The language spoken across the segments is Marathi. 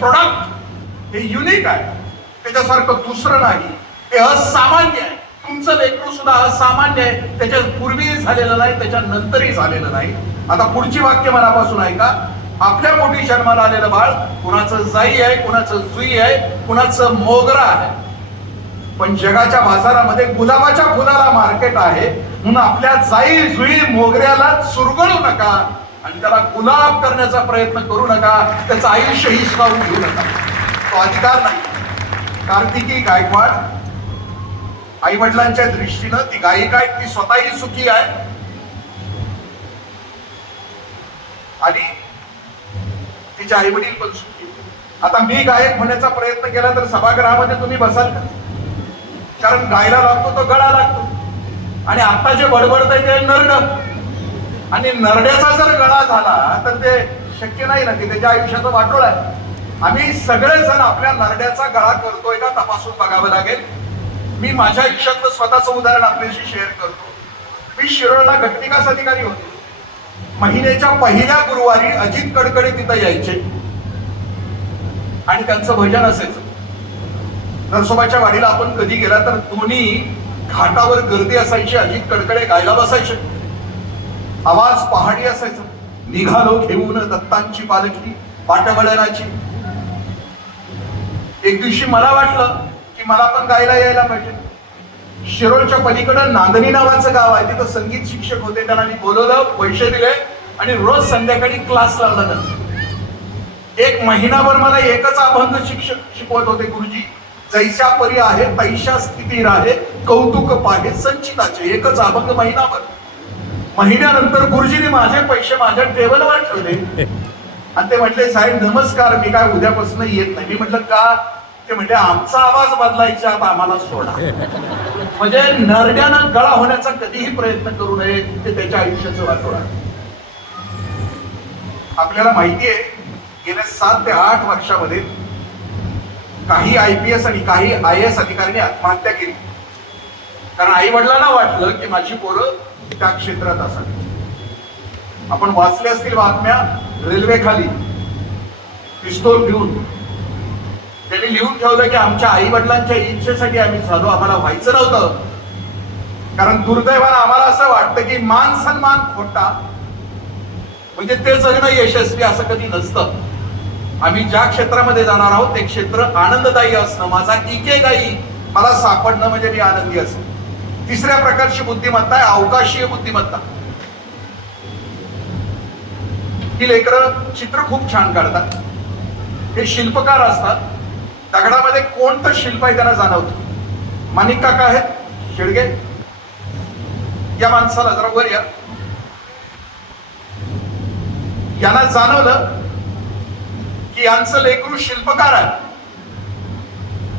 प्रोडक्ट हे युनिक आहे. त्याच्यासारखं दुसरं नाही. हे असामान्य आहे. तुमचं लेकरू सुद्धा असामान्य आहे. त्याच्या पूर्वी झालेलं नाही त्याच्या नंतरही झालेलं नाही. आता पुढची वाक्य मनापासून ऐका. आपल्या पोटी जन्माला आलेलं बाळ कुणाचं जाई आहे कुणाचं जुई आहे कुणाचं मोगरा आहे. पण जगाच्या बाजारामध्ये गुलाबाच्या फुलाला मार्केट आहे. म्हणून आपल्या जाई जुई मोगऱ्याला चुरगळू नका. आणि त्याला गुलाम करण्याचा प्रयत्न करू नका त्याचं आयुष्य हिसकावून घेऊ नका. तो अधिकार नाही. कार्तिकी गायकवाड आई वडिलांच्या दृष्टीनं ती गायिका आहे ती स्वतःही सुखी आहे. आणि तिचे आई वडील पण सुखी आता मी गायक होण्याचा प्रयत्न केला तर सभागृहामध्ये तुम्ही बसाल का? कारण गायला लागतो तो गळा लागतो. आणि आता जे बडबडत आहे ते नरड आणि नरड्याचा जर गळा झाला तर ते शक्य नाही ना की त्याच्या आयुष्याचं वाटोळ आहे. आम्ही सगळेजण आपल्या नरड्याचा गळा करतोय का तपासून बघावं लागेल. मी माझ्या आयुष्यातलं स्वतःचं उदाहरण आपल्याशी शेअर करतो. मी शिरोळला घटनिकास अधिकारी होतो. महिन्याच्या पहिल्या गुरुवारी अजित कडकडे तिथं यायचे. आणि त्यांचं भजन असायचं. नरसोबाच्या वाडीला आपण कधी गेला तर दोन्ही घाटावर गर्दी असायची अजित कडकडे गायला बसायचे. आवाज पहाडी असायचा. निघालो घेऊन दत्तांची पालखी पाटबळणाची. एक दिवशी मला वाटलं की मला पण गायला यायला पाहिजे. शिरोळच्या पलीकडं नांदणी नावाचं गाव आहे. तिथं संगीत शिक्षक होते. त्यांना मी बोलवलं पैसे दिले आणि रोज संध्याकाळी क्लास लावला त्यांचा. एक महिनाभर मला एकच अभंग शिक्षक शिकवत होते गुरुजी. जैशा परी आहे तैशा स्थिती राहे कौतुक पाहे संचिताचे. एकच अभंग महिनाभर. महिन्यानंतर गुरुजीने माझे पैसे माझ्या टेबलवर ठेवले. आणि ते म्हटले साहेब नमस्कार मी काय उद्यापासून येत नाही. मी म्हटलं का? ते म्हटले आमचा आवाज बदलायचा आता आम्हाला सोडा. म्हणजे नरड्यानं गळा होण्याचा कधीही प्रयत्न करू नये ते त्याच्या आयुष्याचं वाटोळ आपल्याला माहिती आहे गेल्या सात ते आठ वर्षामध्ये काही आय पी एस आणि काही आय एस अधिकाऱ्यांनी आत्महत्या केली. कारण आई वडिलांना वाटलं की माझी पोरं त्या क्षेत्रात असावी. आपण वाचले असतील बातम्या रेल्वे खाली पिस्तोल घेऊन. त्यांनी लिहून ठेवलं की आमच्या आई वडिलांच्या इच्छेसाठी आम्ही झालो. आम्हाला व्हायचं नव्हतं. कारण दुर्दैवानं आम्हाला असं वाटतं की मान सन्मान खोटा. म्हणजे ते जगणं यशस्वी असं कधी नसतं. आम्ही ज्या क्षेत्रामध्ये जाणार आहोत ते क्षेत्र आनंददायी असणं माझा इकेगाई मला सापडणं म्हणजे मी आनंदी असणं तिसऱ्या प्रकारची बुद्धिमत्ता आहे अवकाशीय बुद्धिमत्ता. ही लेकरं चित्र खूप छान काढतात. हे शिल्पकार असतात. दगडामध्ये कोणतं शिल्प आहे त्यांना जाणवतं. माणिक काका आहेत शेडगे. या माणसाला जरा वर या. यांना जाणवलं की यांचं लेकरू शिल्पकार आहे.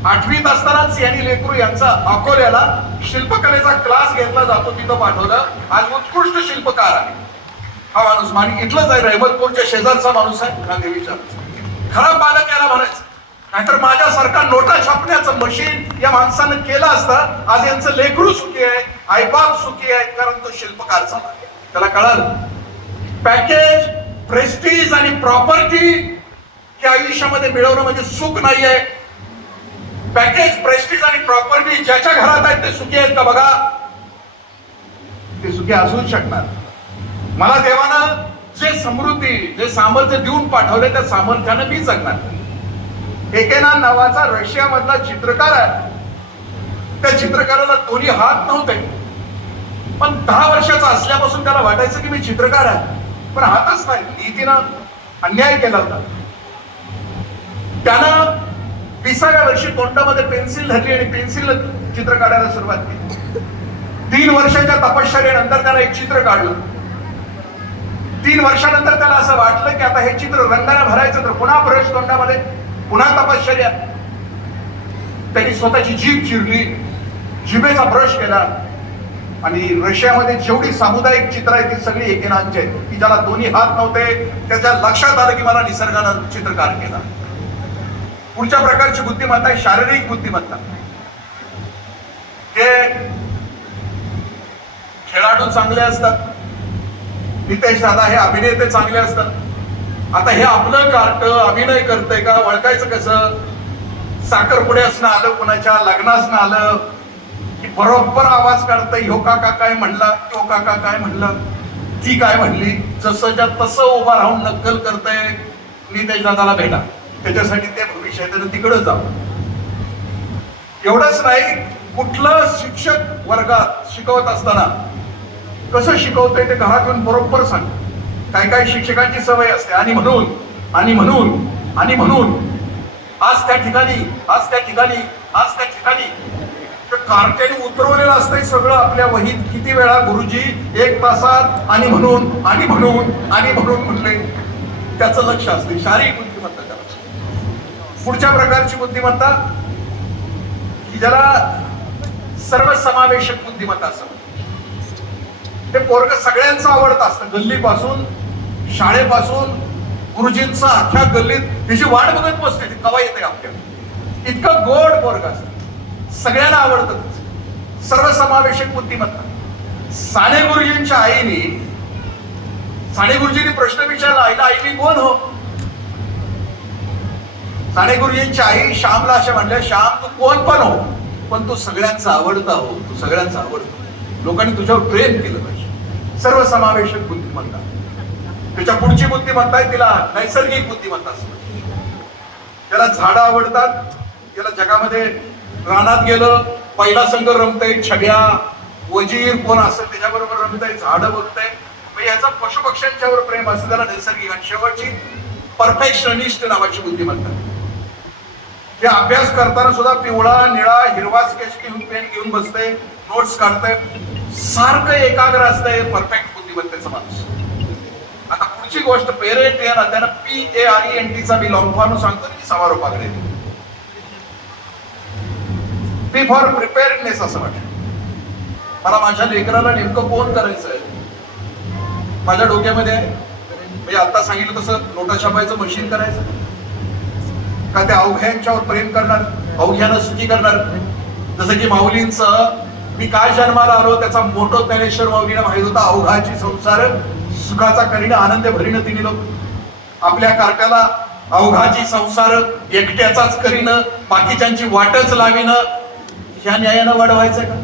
आठवीत असतानाच यांनी लेकरू यांचा अकोल्याला शिल्पकलेचा क्लास घेतला जातो तिथं पाठवलं. आज उत्कृष्ट शिल्पकार आहे. हा माणूस माणिक इथलंच आहे रहमतपूरच्या शेजारचा माणूस आहे ना देवीचा खरा पालक याला म्हणायचं. नाहीतर माझ्यासारखा नोटा छापण्याचं मशीन या माणसानं केलं असतं. आज यांचं लेकरू सुखी आहे आईबाप सुखी आहे कारण तो शिल्पकार झाला त्याला कळालं. पॅकेज प्रेस्टीज आणि प्रॉपर्टी या आयुष्यामध्ये मिळवणं म्हणजे सुख नाही आहे पॅकेज प्रेस्टीज आणि प्रॉपर्टी ज्याच्या घरात आहेत ते सुखी आहेत का बघा? ते सुखी असूच शकणार. मला देवानं जे समृद्धी जे सामर्थ्य देऊन पाठवले त्या सामर्थ्यानं मी जगणार. एकेना नावाचा रशियामधला चित्रकार आहे. त्या चित्रकाराला दोन्ही हात नव्हते. पण दहा वर्षाचा असल्यापासून त्याला वाटायचं की मी चित्रकार आहे. पण हातच नाही. नीतीनं अन्याय केला होता. त्यानं विसाव्या वर्षी तोंडामध्ये पेन्सिल धरली आणि पेन्सिल चित्र काढायला सुरुवात केली. तीन वर्षाच्या तपश्चर्यानंतर त्याला एक चित्र काढलं. तीन वर्षानंतर त्याला असं वाटलं की आता हे चित्र रंगाने भरायचं तर पुन्हा ब्रश तोंडामध्ये पुन्हा तपश्चर्या. त्यांनी स्वतःची जीभ चिरली जिभेचा ब्रश केला. आणि रशियामध्ये जेवढी सामुदायिक चित्र आहे ती सगळी एकेनांची आहेत. की ज्याला दोन्ही हात नव्हते त्याच्या लक्षात आलं की मला निसर्गानं चित्रकार केला. पुढच्या प्रकारची बुद्धिमत्ता आहे शारीरिक बुद्धिमत्ता. ते खेळाडू चांगले असतात. नितेश दादा हे अभिनेते चांगले असतात. आता हे आपलं कार्ट अभिनय करतंय का? ओळखायचं कसं? साखरपुडे असणं आलं कुणाच्या लग्नासनं आलं? की बरोबर आवाज काढतंय ह्यो काका काय म्हणला तो काका काय म्हणला? ती काय म्हणली? जसंच्या तसं उभा राहून नक्कल करतंय नितेश दादाला भेटा. त्याच्यासाठी ते भविष्य त्यानं तिकडं जावं. एवढंच नाही कुठलं शिक्षक वर्गात शिकवत असताना कसं शिकवतंय ते घरातून बरोबर सांग. काय काय शिक्षकांची सवय असते आणि म्हणून आणि म्हणून आणि म्हणून. आज त्या ठिकाणी आज त्या ठिकाणी आज त्या ठिकाणी. कार्टेन उतरवलेलं असतंय सगळं आपल्या वहीत. किती वेळा गुरुजी एक तासात आणि म्हणून आणि म्हणून आणि म्हणून म्हणले. त्याचं लक्ष असते शारीरिक पुढच्या प्रकारची बुद्धिमत्ता की ज्याला सर्वसमावेशक बुद्धिमत्ता असं ते पोरग सगळ्यांचं आवडत असतं. गल्लीपासून शाळेपासून गुरुजींचं अख्ख्या गल्लीत. त्याची वाट बघत बसते ती कवा येते आपल्या इतकं गोड पोरग असत. सगळ्यांना आवडतं सर्वसमावेशक बुद्धिमत्ता. साने गुरुजींच्या आईने साने गुरुजींनी प्रश्न विचारला आईला आई मी कोण हो? साने गुरुजींची आई श्यामला अशा म्हणल्या श्याम तू कोण पण हो पण तू सगळ्यांचा आवडता हो तू सगळ्यांचा आवडतो हो. लोकांनी तुझ्यावर प्रेम केलं पाहिजे. सर्वसमावेशक बुद्धिमत्ता. त्याच्या पुढची बुद्धिमत्ता आहे तिला नैसर्गिक बुद्धिमत्ता असते. त्याला झाडं आवडतात त्याला जगामध्ये रानात गेलं पहिला संघ रमतय छड्या वजीर कोण असं त्याच्याबरोबर रमतय झाडं बघतय. मग याचा पशुपक्ष्यांच्यावर प्रेम असतं त्याला नैसर्गिक आणि शेवटची परफेक्शनिस्ट नावाची बुद्धिमत्ता. ते अभ्यास करताना सुद्धा पिवळा निळा हिरवा स्केच घेऊन पेन घेऊन बसते नोट्स काढतंय. सारखं एकाग्र असतंय परफेक्ट बुद्धिमत्तेचा माणूस. आता पुढची गोष्ट पेरेंट आहे ना त्यानं P A R E N टीचा मी लॉंग फॉर्म सांगतो मी समारोपाकडे पी फॉर प्रिपेअरनेस असं वाटतं मला माझ्या लेकराला नेमकं कोण करायचं आहे माझ्या डोक्यामध्ये आहे. म्हणजे आता सांगितलं तसं नोटा छापायचं मशीन करायचं. का त्या अवघ्यांच्यावर प्रेम करणार अवघ्यानं सुखी करणार. जसं की माऊलींचं मी काय जन्माला आलो त्याचा मोठो ज्ञानेश्वर माऊलीला माहीत होता अवघाची संसार सुखाचा करीनं आनंद भरीन तिने लोक. आपल्या कारकाला अवघाची संसार एकट्याचाच करीनं बाकीच्यांची वाटच लावीनं. ह्या न्यायानं वाढवायचं का?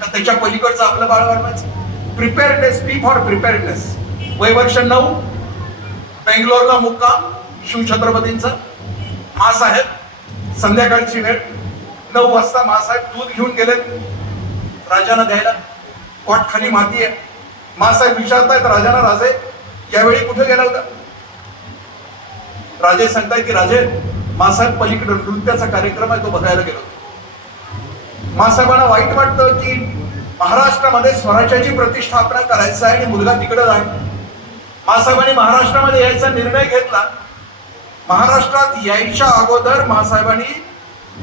का त्याच्या पलीकडचं आपलं बाळ वाढवायचं? प्रिपेअरनेस पी फॉर प्रिपेअरनेस वय वर्ष नऊ बेंगलोरला मुक्काम शिवछत्रपतींचा मासाहेब संध्याकाळची वेळ. नऊ वाजता मासाहेब दूध घेऊन गेले. राजाला द्यायला. पोटखाली माती आहे. मासाहेब विचारतायत राजाला राजे यावेळी कुठे गेला होता? राजे सांगताय की राजे मासाहेब पलीकडे नृत्याचा कार्यक्रम आहे. तो बघायला गेलो होतो. मासाहेबांना वाईट वाटतं की महाराष्ट्रामध्ये स्वराज्याची प्रतिष्ठापना करायचं आहे आणि मुलगा तिकडे राहील. मासाहेबांनी महाराष्ट्रामध्ये यायचा निर्णय घेतला. महाराष्ट्रात यायच्या अगोदर महासाहेबांनी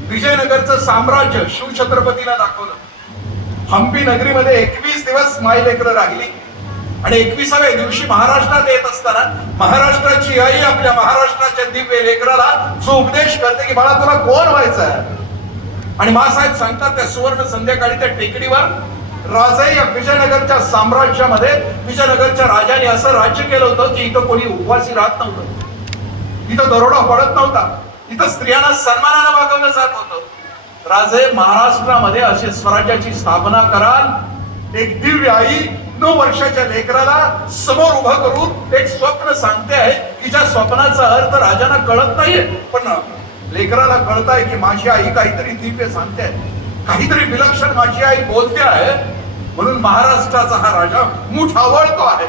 विजयनगरचं साम्राज्य शिवछत्रपतीला दाखवलं. हम्पी नगरीमध्ये एकवीस दिवस माय लेकरं राहिली. आणि एकविसाव्या दिवशी महाराष्ट्रात येत असताना महाराष्ट्राची आई आपल्या महाराष्ट्राच्या दिव्य लेकराला जो उपदेश करते की बाळा तुला कोण व्हायचं आहे? आणि मासाहेब सांगतात त्या सुवर्ण संध्याकाळी त्या टेकडीवर राजे या विजयनगरच्या साम्राज्यामध्ये विजयनगरच्या राजाने असं राज्य केलं होतं की इथं कोणी उपवासी राहत नव्हतं. इथं दरोडा पडत नव्हता. इथं स्त्रियांना सन्मानानं वागवलं जात होतं. राजे महाराष्ट्रामध्ये असे स्वराज्याची स्थापना कराल. एक दिव्य आई नऊ वर्षाच्या लेकराला समोर उभं करून एक स्वप्न सांगते आहे की ज्या स्वप्नाचा अर्थ राजांना कळत नाहीये पण लेकराला कळत आहे की माझी आई काहीतरी दिव्य सांगते आहे. काहीतरी विलक्षण माझी आई बोलते आहे. म्हणून महाराष्ट्राचा हा राजा मुठ आवळतो आहे.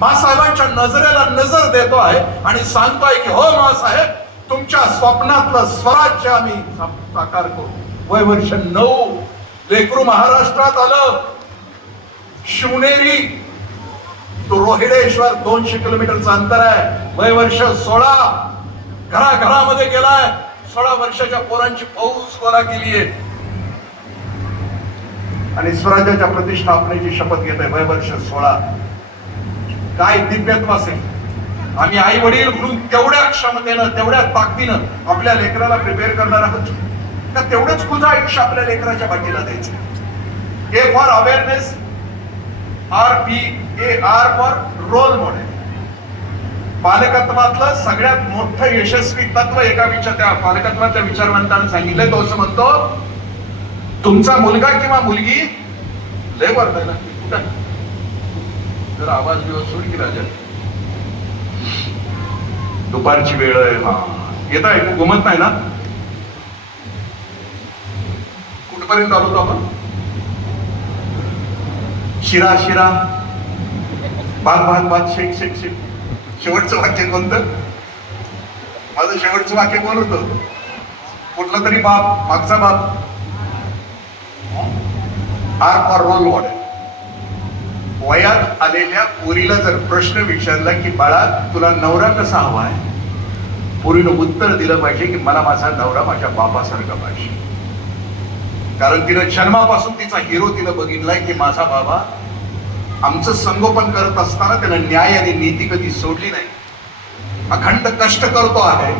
मासाहेबांच्या नजरेला नजर देतो आहे आणि सांगतोय की हो मासाहेब तुमच्या स्वप्नातलं स्वराज्य आम्ही साकार करू. वय वर्ष नऊ. लेकरू महाराष्ट्रात आलं. शिवनेरी तो रोहिडेश्वर दोनशे किलोमीटरचं अंतर आहे. वय वर्ष सोळा. घरा घरामध्ये गेलाय. सोळा वर्षाच्या पोरांची फौज गोळा केली आहे. आणि स्वराज्याच्या प्रतिष्ठापनेची शपथ घेत आहे वय वर्ष सोळा. काय दिव्यत्व असेल? आम्ही आई वडील म्हणून तेवढ्या क्षमतेनं तेवढ्या ताकदीनं आपल्या लेकराला प्रिपेअर करणार आहोत. का तेवढंच तुझं आयुष्य आपल्या लेकराच्या बाकीला द्यायचं? A for awareness R P A R for role model पालकत्वातलं सगळ्यात मोठं यशस्वी तत्व एका विचार त्या पालकत्वाच्या विचारवंतानं सांगितलं तो असं म्हणतो तुमचा मुलगा किंवा मुलगी लय वर्धायला कुठं? तर आवाज बिवाज सोड की राजा दुपारची वेळ आहे हा. येत आहे गुमत नाही ना? कुठपर्यंत आलो होतो आपण? शिरा शिरा. भात भात भात शेक शेक शेक. शेवटचं वाक्य कोणतं? माझं शेवटचं वाक्य कोण होतं? कुठला तरी बाप मागचा बाप. R for role model. वयात आलेल्या पोरीला जर प्रश्न विचारला की बाळा तुला नवरा कसा हवा आहे? पोरीनं उत्तर दिलं पाहिजे की मला माझा नवरा माझ्या बापासारखा पाहिजे. कारण तिनं जन्मापासून तिचा हिरो तिनं बघितलाय की माझा बाबा आमचं संगोपन करत असताना त्यानं न्याय आणि नीती कधी सोडली नाही. अखंड कष्ट करतो आहे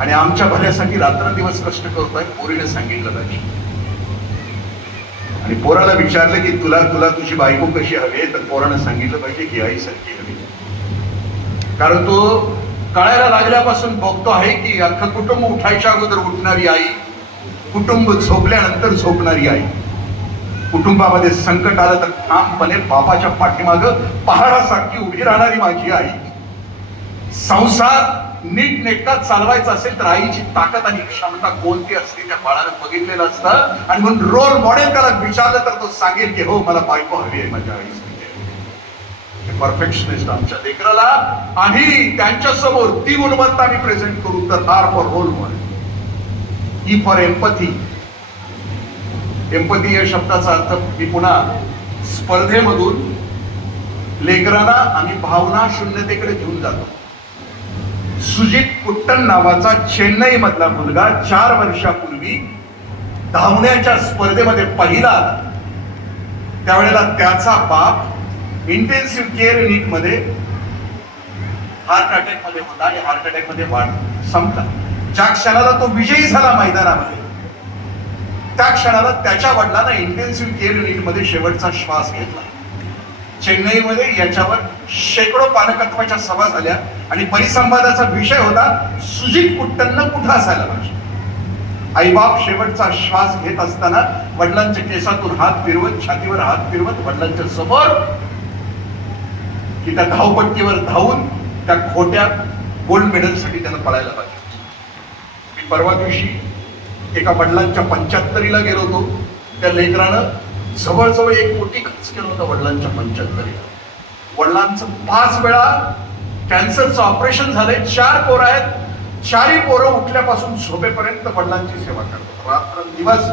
आणि आमच्या भल्यासाठी रात्रंदिवस कष्ट करतोय पोरीने सांगितलं पाहिजे. आणि पोराला विचारलं की तुला तुला तुझी बायको कशी हवी तर पोरानं सांगितलं पाहिजे की आई सारखी हवी कारण तो कळायला लागल्यापासून बघतो आहे की अख्खं कुटुंब उठायच्या अगोदर उठणारी आई कुटुंब झोपल्यानंतर झोपणारी आई. कुटुंबामध्ये संकट आलं तर ठामपणे बापाच्या पाठीमाग पहाडासारखी उभी राहणारी माझी आई. संसार नीट नेटका चालवायचं असेल तर आईची ताकद आणि क्षमता कोणती असते त्या बाळानं बघितलेलं असतं. आणि म्हणून रोल मॉडेल त्याला विचारलं तर तो सांगेल की हो मला बायको हवी आहे माझ्या आईसाठी परफेक्शनिस्ट आमच्या लेकराला. आम्ही त्यांच्यासमोर ती गुणवत्ता आम्ही प्रेझेंट करू तर R for role model E for empathy empathy या शब्दाचा अर्थ मी पुन्हा स्पर्धेमधून लेकरांना आम्ही भावना शून्यतेकडे घेऊन जातो. सुजित कुट्टन नावाचा चेन्नई मधला मुलगा चार वर्षापूर्वी धावण्याच्या स्पर्धेमध्ये पहिला आला. त्यावेळेला त्याचा बाप इंटेन्सिव्ह केअर युनिटमध्ये हार्ट अटॅकमध्ये होता आणि हार्ट अटॅकमध्ये वाढ संपला ज्या क्षणाला तो विजयी झाला मैदानामध्ये त्या क्षणाला त्याच्या वडिलांना इंटेन्सिव्ह केअर युनिटमध्ये शेवटचा श्वास घेतला चेन्नईमध्ये याच्यावर शेकडो पालकत्वाच्या सभा झाल्या आणि परिसंवादाचा विषय होता सुजित कुट्टन कुठं असायला पाहिजे? आईबाप शेवटचा श्वास घेत असताना वडिलांच्या केसातून हात फिरवत छातीवर हात फिरवत वडिलांच्या समोर की त्या धावपट्टीवर धावून त्या खोट्या गोल्ड मेडलसाठी त्यानं पळायला पाहिजे. मी परवा दिवशी एका वडिलांच्या पंच्याहत्तरीला गेलो होतो. त्या लेकरानं जवळजवळ एक कोटी खर्च केला होता वडिलांच्या पंच्याहत्तरीला वडिलांचं पाच वेळा कॅन्सरचं ऑपरेशन झालंय. चार पोरं आहेत. चारही पोरं उठल्यापासून झोपेपर्यंत वडिलांची सेवा करतात. रात्र दिवस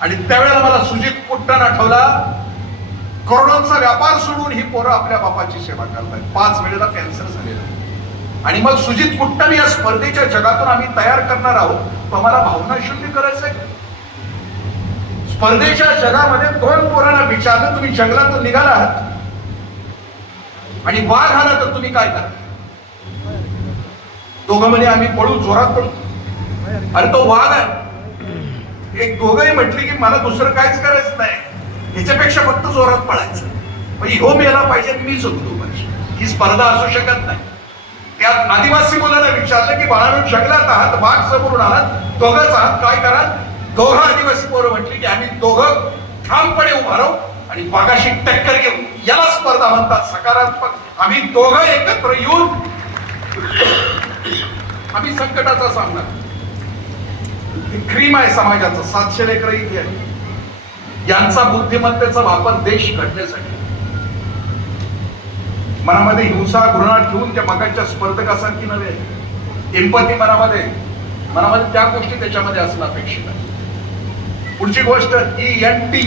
आणि त्यावेळेला मला सुजित कुट्टन आठवला करोडोंचा व्यापार सोडून ही पोरं आपल्या बापाची सेवा करतात पाच वेळेला कॅन्सर झालेला. आणि मग सुजित कुट्टन या स्पर्धेच्या जगातून आम्ही तयार करणार आहोत. तो आम्हाला भावना शून्य आहे स्पर्धेच्या जगामध्ये दोन पोरांना विचारलं तुम्ही जंगलातून निघाला आहात. आणि वाघ आला तर तुम्ही काय करा दोघं म्हणजे आम्ही पळू जोरात पळू अरे तो वाघ आहे. एक दोघंही म्हटले की मला दुसरं काहीच करायचं नाही. ह्याच्यापेक्षा फक्त जोरात पळायचं. म्हणजे हो मेला पाहिजे मी जगतो पाहिजे ही स्पर्धा असू शकत नाही. त्यात आदिवासी मुलांना विचारलं की बाळानं जंगलात आहात वाघ समोरून आहात दोघंच आहात काय करा दोघं आदिवासी पोरं म्हटली की आम्ही दोघं ठामपणे उभा राहू आणि वाघाशी टक्कर घेऊ. याला स्पर्धा म्हणतात. सकारात्मक. आम्ही दोघं एकत्र येऊन आम्ही संकटाचा सामना क्रीम आहे समाजाचं. सातशे लेकर इथे आहे यांचा बुद्धिमत्तेचा वापर देश घडण्यासाठी. मनामध्ये हिंसा घृणा ठेवून त्या मगाच्या स्पर्धकासारखी नव्हे. एम्पथी मनामध्ये. मनामध्ये त्या गोष्टी त्याच्यामध्ये असणं अपेक्षित आहे. पुढची गोष्ट ई एन टी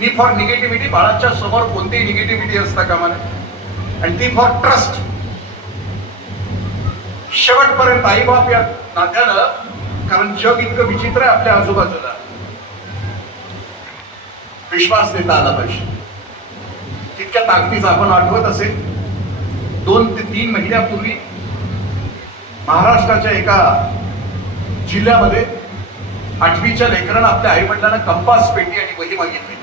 नी फॉर निगेटिव्हिटी बाळाच्या समोर कोणतीही निगेटिव्हिटी असता कामा नये आणि ती फॉर ट्रस्ट शेवटपर्यंत आई बाप या नात्यानं कारण जग इतकं विचित्र आहे आपल्या आजूबाजूला. विश्वास देता आला पाहिजे. तितक्या ताकदीचा आपण आठवत असेल दोन ते तीन महिन्यापूर्वी महाराष्ट्राच्या एका जिल्ह्यामध्ये आठवीच्या लेकरानं आपल्या आई वडिलांना कंपास पेटी आणि वही मागितली.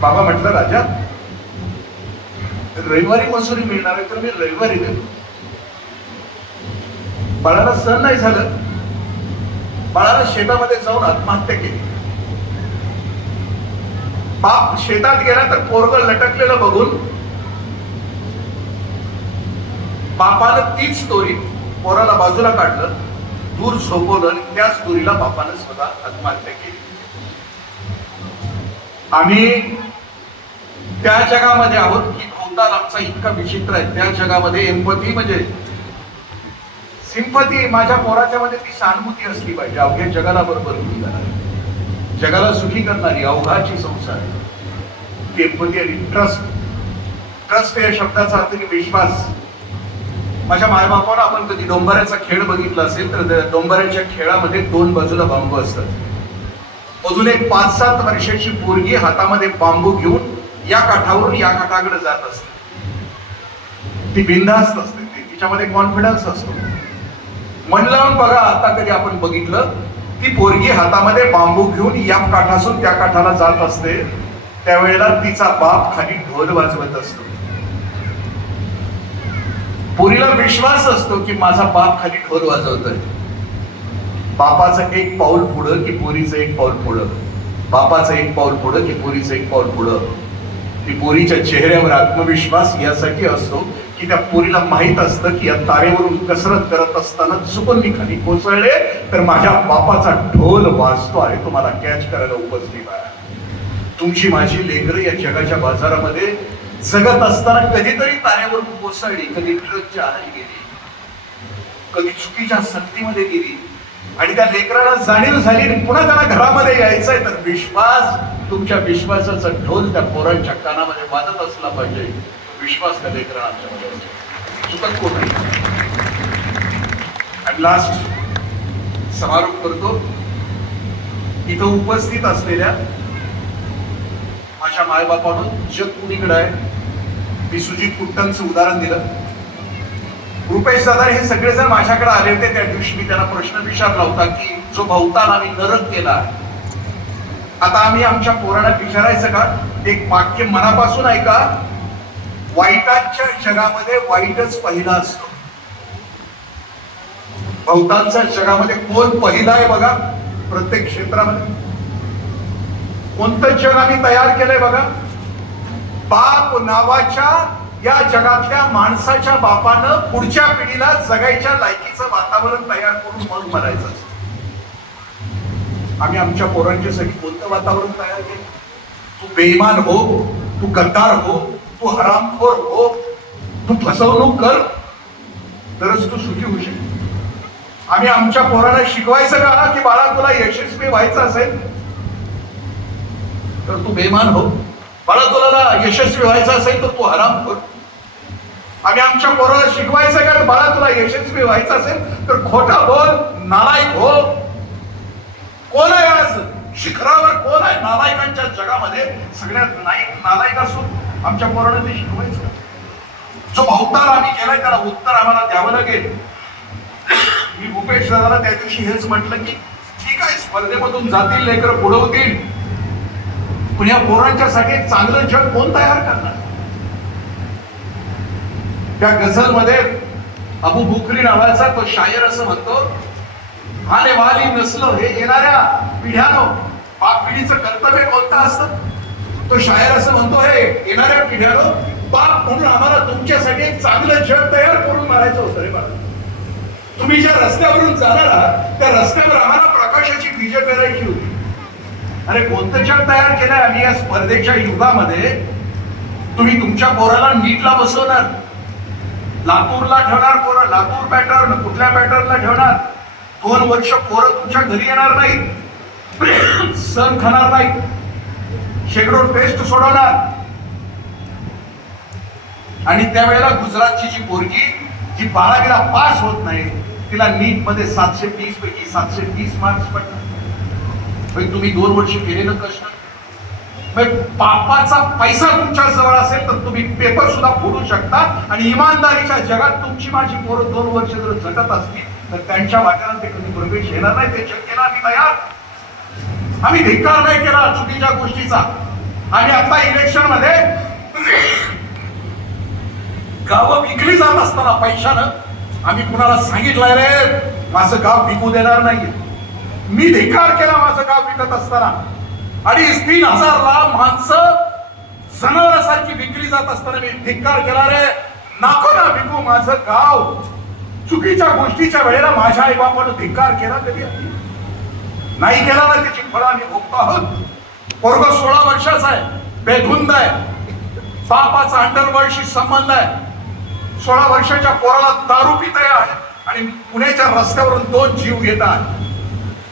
बाबा म्हटलं राजा रविवारी मजुरी मिळणार आहे तर मी रविवारी देतो. बाळाला सण नाही झालं. बाळाला शेतामध्ये जाऊन आत्महत्या केली. बाप शेतात गेला तर पोरग लटकलेलं बघून बापानं तीच दोरी पोराला बाजूला काढलं. दूर झोपवलं आणि त्याच दुरीला बापानं स्वतः आत्महत्या केली. आम्ही त्या जगामध्ये आहोत की भोवताल आमचा इतका विचित्र आहे. त्या जगामध्ये एम्पथी म्हणजे सिंपथी माझ्या पोराच्या मध्ये ती सहानुभूती असली पाहिजे. अवघ्या जगाला बरोबर घेऊन करणारी. जगाला सुखी करणारी अवघाची संसार ती एम्पथी आणि ट्रस्ट. ट्रस्ट या शब्दाचा अर्थ की विश्वास. माझ्या मायबापानं आपण कधी डोंबऱ्याचा खेळ बघितला असेल तर डोंबऱ्याच्या खेळामध्ये दोन बाजूला बांबू असतात. अजून एक पाच सात वर्षाची पोरगी हातामध्ये बांबू घेऊन या काठावरून या काठाकडे जात असते. ती बिनधास्त असते ती- तिच्यामध्ये कॉन्फिडन्स असतो. मन लावून बघा आता कधी आपण बघितलं ती पोरगी हातामध्ये बांबू घेऊन या काठासून त्या काठाला जात असते. त्यावेळेला तिचा बाप खाली ढोल वाजवत असतो. पोरीला विश्वास असतो की माझा बाप खाली ढोल वाजवतोय. बापाचं एक पाऊल पुढं की पोरीचं एक पाऊल पुढं. बापाचं एक पाऊल पुढं की पोरीचं एक पाऊल पुढं. ती पोरीच्या चेहऱ्यावर आत्मविश्वास यासाठी असतो की त्या पोरीला माहीत असतं की या तारेवरून कसरत करत असताना चुकून मी खाली कोसळले तर माझ्या बापाचा ढोल वाजतो आहे. तो मला कॅच करायला उपस्थित आहे. तुमची माझी लेकरं या जगाच्या बाजारामध्ये जगत असताना कधीतरी ताऱ्यावरून कोसळली कधी ट्रकच्या आहारी गेली कधी चुकीच्या संगतीमध्ये गेली. आणि त्या लेकराला जाणीव झाली आणि पुन्हा त्याला घरामध्ये यायचंय. तर विश्वास तुमच्या विश्वासाचा ढोल त्या पोरांच्या कानामध्ये वाजत असला पाहिजे. विश्वास त्या लेकराला चुकत कोण आणि लास्ट समारोप करतो. इथं उपस्थित असलेल्या माझ्या मायबापानं जग कुणीकडे आहे? मी सुजित कुट्टनचं उदाहरण दिलं. रुपेश दादा हे सगळेजण माझ्याकडे आले होते त्या दिवशी. मी त्यांना प्रश्न विचारला होता की जो भवताल आम्ही नरक केला आता आम्ही आमच्या पोराला विचारायचं का? एक वाक्य मनापासून ऐका. वाईटांच्या जगामध्ये वाईटच पहिला असतो. भवतालच्या जगामध्ये कोण पहिला आहे बघा? प्रत्येक क्षेत्रामध्ये. कोणतं जग आम्ही तयार केलंय बघा? बाप नावाच्या या जगातल्या माणसाच्या बापानं पुढच्या पिढीला जगायच्या लायकीचं वातावरण तयार करून मग मरायचं असतं. आम्ही आमच्या पोरांच्यासाठी कोणतं वातावरण तयार केलं? तू बेईमान हो तू गद्दार हो तू हरामखोर हो तू फसवणूक कर तरच तू सुखी होऊ शकतो. आम्ही आमच्या पोराला शिकवायचं का? की बाळा तुला यशस्वी व्हायचं असेल तर तू बेमान हो. बाळा तुला यशस्वी व्हायचं असेल तर तू हराम कर आम्ही आमच्या पोराला शिकवायचं का? बाळा तुला यशस्वी व्हायचं असेल तर खोटा बोल नालायक हो. कोण आहे आज? शिखरावर कोण आहे? नालायकांच्या जगामध्ये सगळ्यात नाईक नालायक असून आमच्या पोराला ते शिकवायचं जो अवतार आम्ही केलाय त्याला उत्तर आम्हाला द्यावं लागेल. मी भूपेश दादाला त्या दिवशी हेच म्हटलं की ठीक आहे स्पर्धेमधून जातील लेकर पुढवतील पण या पोरांच्यासाठी एक चांगलं जग कोण तयार करणार? त्या गझलमध्ये अबू बुखरी नावाचा तो शायर असं म्हणतो आने वाली नसलं हे येणाऱ्या पिढ्यानो बाप पिढीचं कर्तव्य कोणतं असतं? तो शायर असं म्हणतो हे येणाऱ्या पिढ्यानो बाप म्हणून आम्हाला तुमच्यासाठी एक चांगलं जग तयार करून मारायचं होतं रे बाबा तुम्ही ज्या रस्त्यावरून जाणार आहात त्या रस्त्यावर आम्हाला प्रकाशाची विजय करायची होती. अरे कोणतं जग तयार केलंय? आम्ही या स्पर्धेच्या युगामध्ये तुम्ही तुमच्या पोराला नीटला बसवणार. लातूरला ठेवणार पोरं. लातूर पॅटर्न कुठल्या पॅटर्नला ठेवणार? दोन वर्ष पोरं तुमच्या घरी येणार नाहीत. सण खाणार नाहीत. शेकडो टेस्ट सोडवणार. आणि त्यावेळेला गुजरातची जी पोरगी जी बारावीला पास होत नाही तिला नीटमध्ये सातशे तीस पैकी सातशे तीस मार्क्स पडतात म्हणजे तुम्ही दोन वर्ष केलेलं कष्ट. म्हणजे पापाचा पैसा तुमच्या जवळ असेल तर तुम्ही पेपर सुद्धा फोडू शकता आणि इमानदारीच्या जगात तुमची माझी पोरं दोन वर्ष जर झटत असतील तर त्यांच्या वाट्याला ते कधी प्रवेश येणार नाही ते जग केला आम्ही तयार. आम्ही धिक्कार नाही केला चुकीच्या गोष्टीचा. आणि आता इलेक्शनमध्ये गावं विकली जात असताना पैशानं आम्ही कुणाला सांगितलंय रे? माझं गाव विकू देणार नाहीये. मी धिकार केला माझं गाव विकत असताना. अडीच तीन हजारला माणसं जनावरासारखी विकली जात असताना मी धिक्कार केला. रे नको ना विकू माझं गाव. चुकीच्या गोष्टीच्या वेळेला माझ्या आई बापानं धिक्कार केला कधी? नाही केला ना त्याची फळं आम्ही भोगतो आहोत. पोरग सोळा वर्षाचा आहे बेधुंद आहे. बापाचा अंडरवर्ल्डशी संबंध आहे. सोळा वर्षाच्या पोराला दारू पिता आहे. आणि पुण्याच्या रस्त्यावरून दोन जीव घेत आहे.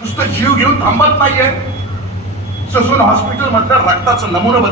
नुसतं जीव घेऊन थांबत नाहीये. ससून हॉस्पिटल मधल्या रक्ताचं नमुना बदल.